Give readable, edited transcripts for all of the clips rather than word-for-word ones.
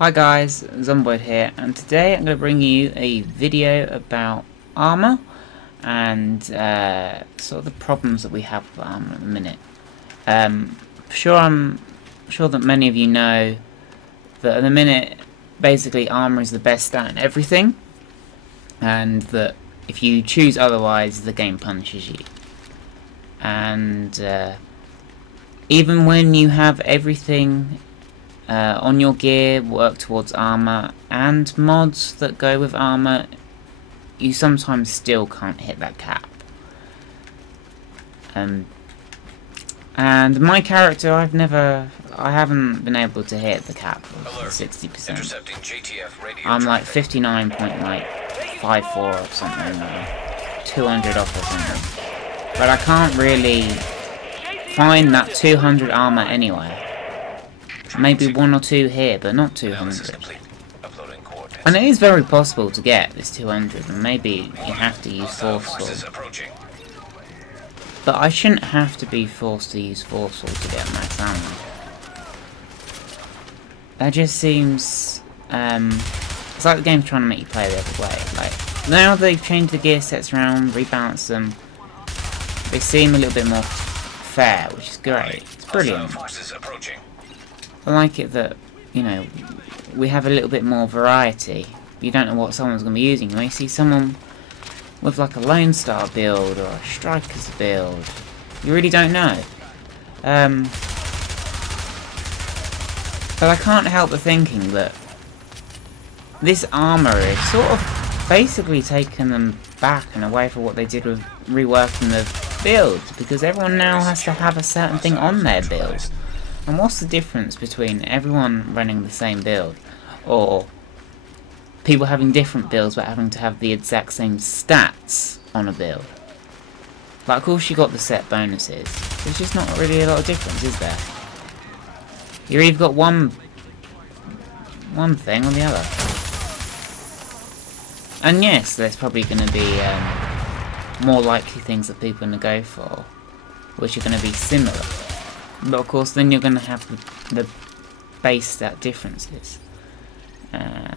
Hi guys, Zomboid here, and today I'm going to bring you a video about armor and sort of the problems that we have with armor at the minute. I'm sure that many of you know that at the minute, basically armor is the best stat in everything, and that if you choose otherwise, the game punishes you. And even when you have everything on your gear work towards armor and mods that go with armor, you sometimes still can't hit that cap. And my character, I haven't been able to hit the cap of 60%. I'm like 59.54 or something, or 200 off or something. But I can't really find that 200 armor anywhere. Maybe one or two here, but not 200. And it is very possible to get this 200, and maybe you have to use Force Sword. But I shouldn't have to be forced to use Force Sword to get max ammo. That just seems... it's like the game's trying to make you play the other way. Like, now they've changed the gear sets around, rebalanced them. They seem a little bit more fair, which is great. It's brilliant. I like it that, you know, we have a little bit more variety. You don't know what someone's going to be using. You may see someone with like a Lone Star build or a Striker's build. You really don't know. But I can't help but thinking that this armor is sort of basically taking them back and away from what they did with reworking the builds, because everyone now has to have a certain thing on their build. And what's the difference between everyone running the same build, or people having different builds but having to have the exact same stats on a build? Like, of course you got the set bonuses. There's just not really a lot of difference, is there? You either got one thing or the other. And yes, there's probably going to be more likely things that people are going to go for, which are going to be similar. But of course, then you're going to have the base stat differences.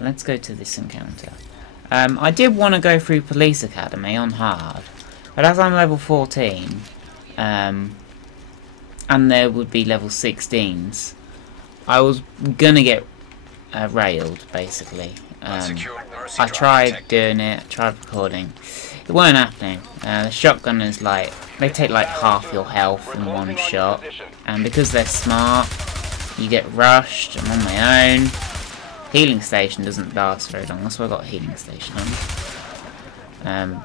Let's go to this encounter. I did want to go through Police Academy on hard, but as I'm level 14, and there would be level 16s, I was going to get railed, basically. I tried doing it, tried recording. It weren't happening. The shotgunners, like, they take like half your health in one shot, and because they're smart, you get rushed. I'm on my own. Healing station doesn't last very long, that's why I got a healing station on.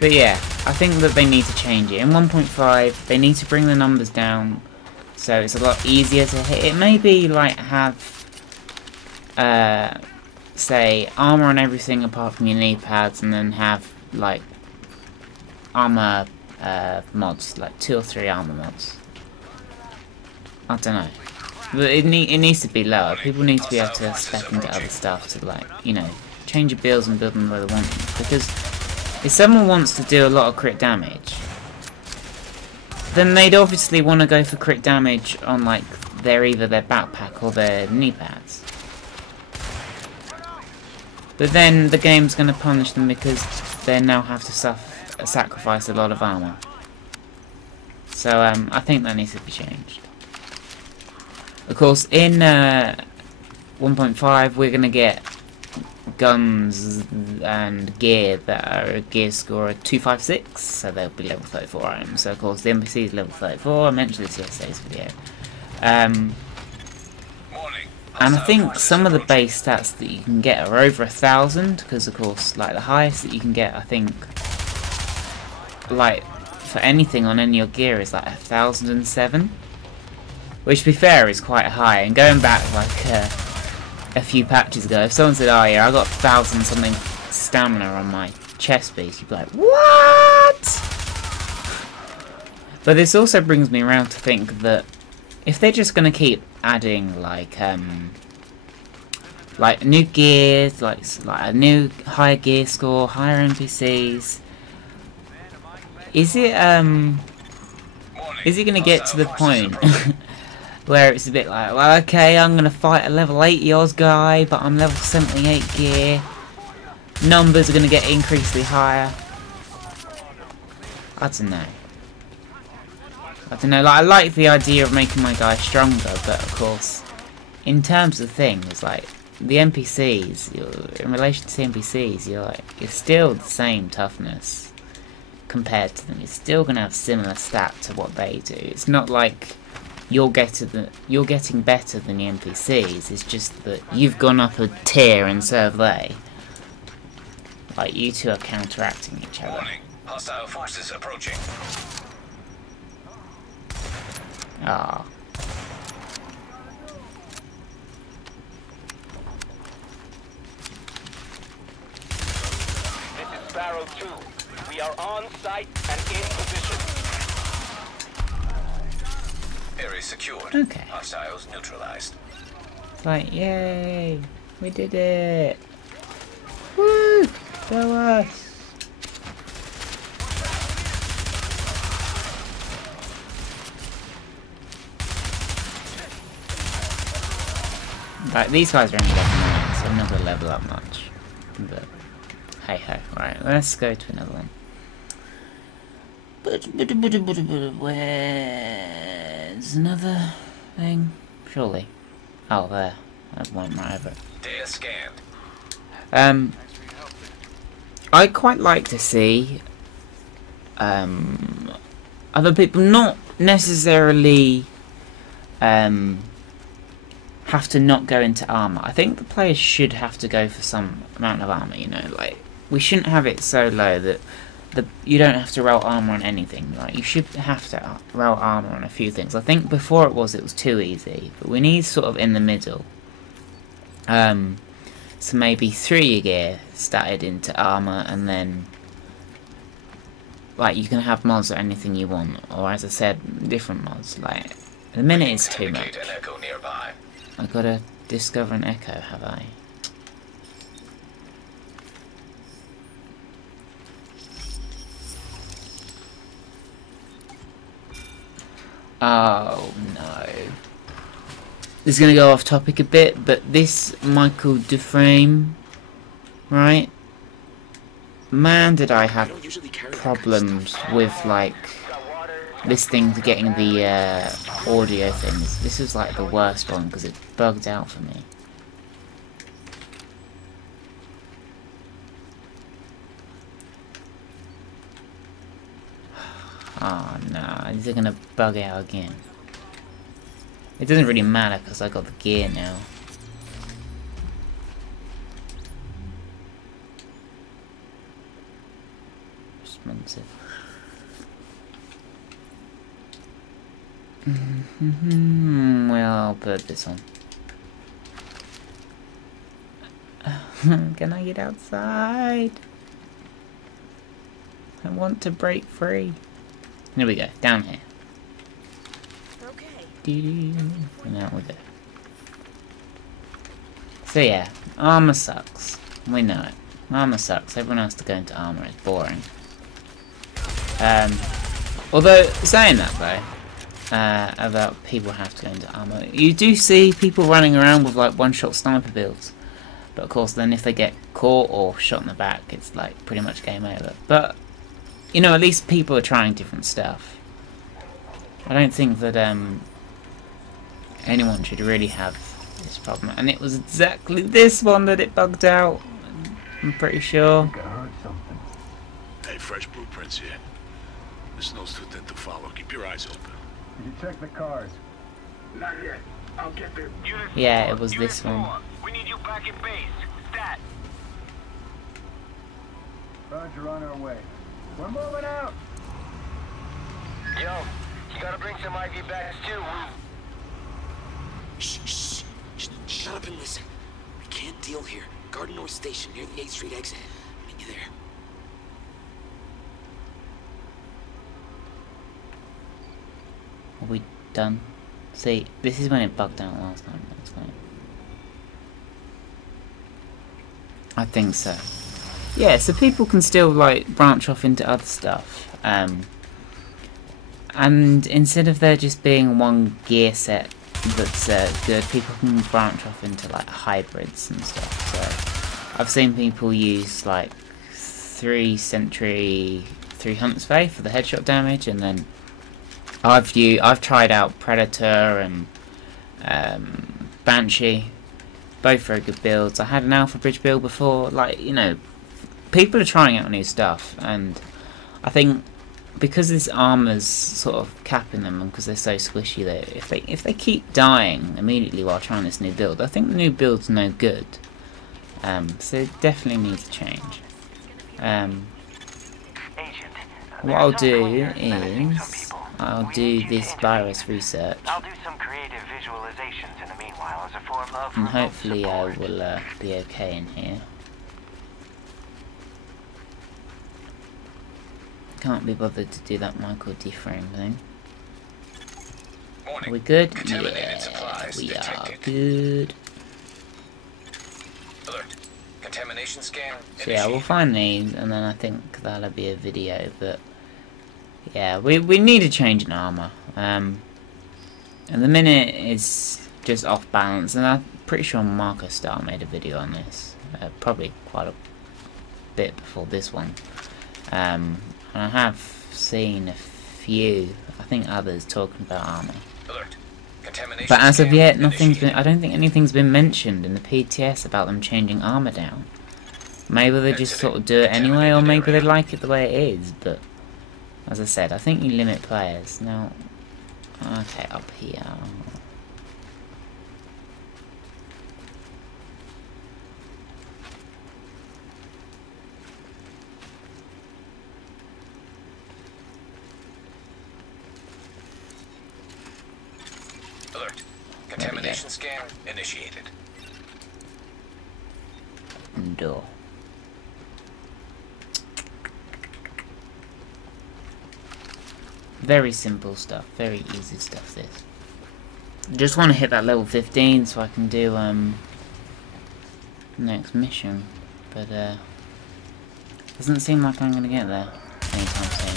But yeah, I think that they need to change it. In 1.5, they need to bring the numbers down so it's a lot easier to hit. It may be like have, say, armor on everything apart from your knee pads, and then have like armor mods, like 2 or 3 armor mods. I don't know, but it needs to be lower. People need to be able to spec into other stuff to, like, you know, change your builds and build them where they want them. Because if someone wants to do a lot of crit damage, then they'd obviously want to go for crit damage on like either their backpack or their knee pads. But then the game's going to punish them because they now have to sacrifice a lot of armor. So I think that needs to be changed. Of course, in 1.5 we're going to get guns and gear that are a gear score of 256, so they'll be level 34 items. So of course the NPC is level 34, I mentioned this yesterday's video. And I think some of the base stats that you can get are over 1,000, because of course, like, the highest that you can get, I think, like, for anything on any of your gear is like 1,007. Which, to be fair, is quite high. And going back like a few patches ago, if someone said, "Oh yeah, I got 1,000 something stamina on my chest piece," you'd be like, "What?" But this also brings me around to think that if they're just going to keep adding like new gears, like a new higher gear score, higher NPCs, is it going to get to the point Where it's a bit like, well, okay, I'm going to fight a level 80 Oz guy, but I'm level 78 gear. Numbers are going to get increasingly higher. I don't know. Like, I like the idea of making my guy stronger, but of course, in terms of things, like, the NPCs, in relation to the NPCs, you're still the same toughness compared to them. You're still going to have similar stat to what they do. It's not like you're getting better than the NPCs. It's just that you've gone up a tier and so have they. Like, you two are counteracting each other. Warning. Hostile forces approaching. Ah. This is Sparrow 2. We are on site and in position. Area secured. Okay. Hostiles neutralized. It's like, yay! We did it! Woo! Go us! Right, these guys are only level 9, so I'm not going to level up much. But, hey ho. Right, let's go to another one. Where's another thing? Surely. Oh, there. I went right over it. Data scanned. I quite like to see other people not necessarily have to not go into armor. I think the players should have to go for some amount of armor, you know, like we shouldn't have it so low that you don't have to roll armor on anything. Like you should have to roll armor on a few things. I think before it was too easy, but we need sort of in the middle. So maybe 3 gear started into armor, and then like you can have mods or anything you want, or as I said, different mods. Like at the minute it's too much. An echo nearby. I gotta discover an echo, have I? Oh no. This is going to go off topic a bit, but this Michael Dufresne, right? Man, did I have problems with, like, this thing getting the audio things. This was, like, the worst one, because it bugged out for me. Oh, no. Is it going to bug out again? It doesn't really matter because I got the gear now. Responsive. Well, I'll put this on. Can I get outside? I want to break free. Here we go, down here. And out we go. So yeah, armor sucks. We know it. Armor sucks. Everyone has to go into armor. It's boring. Although, saying that though, about people have to go into armor, you do see people running around with like one-shot sniper builds. But of course then if they get caught or shot in the back, it's like pretty much game over. But, you know, at least people are trying different stuff. I don't think that, anyone should really have this problem. And it was exactly this one that it bugged out, I'm pretty sure. Hey, fresh blueprints here. The snow's too thin to follow. Keep your eyes open. Did you check the cars? Not yet. I'll get there. Yeah, it was this one. We need you back at base. Stat. Roger, on our way. We're moving out. Yo, you gotta bring some IV bags too. Shh. Shut up and listen. We can't deal here. Garden North Station, near the 8th Street exit. Meet you there. Are we done? See, this is when it bugged out last time. I think so. Yeah, so people can still like branch off into other stuff. And instead of there just being one gear set that's good. People can branch off into like hybrids and stuff. So I've seen people use like 3 Sentry, 3 Huntsvey for the headshot damage, and then I've tried out Predator and Banshee, both very good builds. I had an Alpha Bridge build before. Like, you know, people are trying out new stuff, and I think because this armor's sort of capping them, and because they're so squishy, that if they keep dying immediately while trying this new build, I think the new build's no good. So it definitely needs a change. What I'll do is I'll do this virus research, I'll do some creative visualizations in the meanwhile as a form of and hopefully I support. will be okay in here. Can't be bothered to do that Michael D-frame thing. Are Warning. we good? Contaminated Yeah, supplies we are detected. good. Alert. Contamination scan So yeah, we'll initiated. find these, and then I think that'll be a video. But yeah, we need a change in armor. And the minute is just off balance, and I'm pretty sure Marcus Star made a video on this, probably quite a bit before this one. And I have seen a few, I think others, talking about armor. Alert. Contamination But as of scan yet, nothing's been. initiated. I don't think anything's been mentioned in the PTS about them changing armor down. Maybe they just sort of do it anyway, or maybe they like it the way it is. But as I said, I think you limit players now. Okay, up here. Alert. Contamination scan initiated. Door. Very simple stuff, very easy stuff this. Just want to hit that level 15 so I can do next mission, but doesn't seem like I'm gonna get there anytime soon.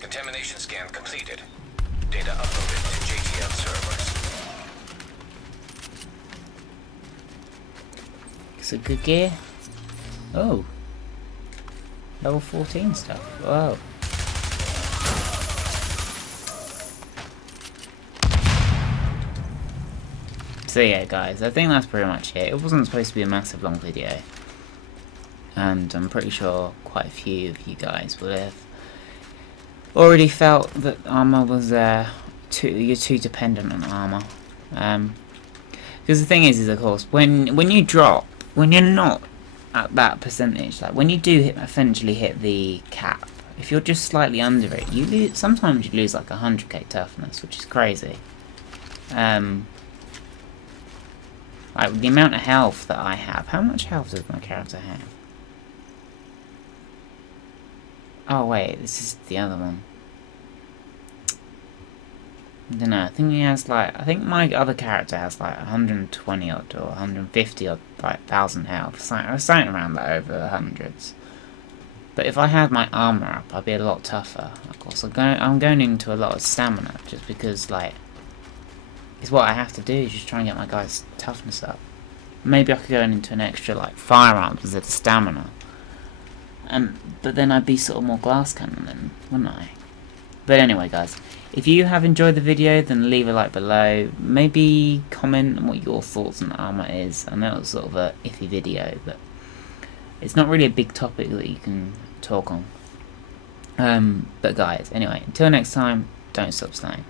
Contamination scan completed. Data uploaded to JTF servers. It's a good gear. Oh, level 14 stuff. Whoa. So yeah, guys, I think that's pretty much it. It wasn't supposed to be a massive long video, and I'm pretty sure quite a few of you guys would have already felt that armor was you're too dependent on armor. Because the thing is of course, when you drop, when you're not at that percentage, like when you do eventually hit the cap, if you're just slightly under it, you lose. Sometimes you lose like 100k toughness, which is crazy. Like the amount of health that I have. How much health does my character have? Oh wait, this is the other one. I don't know, I think he has like, I think my other character has like 120 odd or 150 odd, like 1,000 health. Something around that, over the hundreds. But if I had my armor up, I'd be a lot tougher. Of course, I'm going into a lot of stamina, just because like, it's what I have to do, just try and get my guy's toughness up. Maybe I could go into an extra like firearms instead of stamina. But then I'd be sort of more glass cannon then, wouldn't I? But anyway guys, if you have enjoyed the video, then leave a like below. Maybe comment on what your thoughts on the armor is. I know it's sort of a iffy video, but it's not really a big topic that you can talk on. But guys, anyway, until next time, don't stop slaying.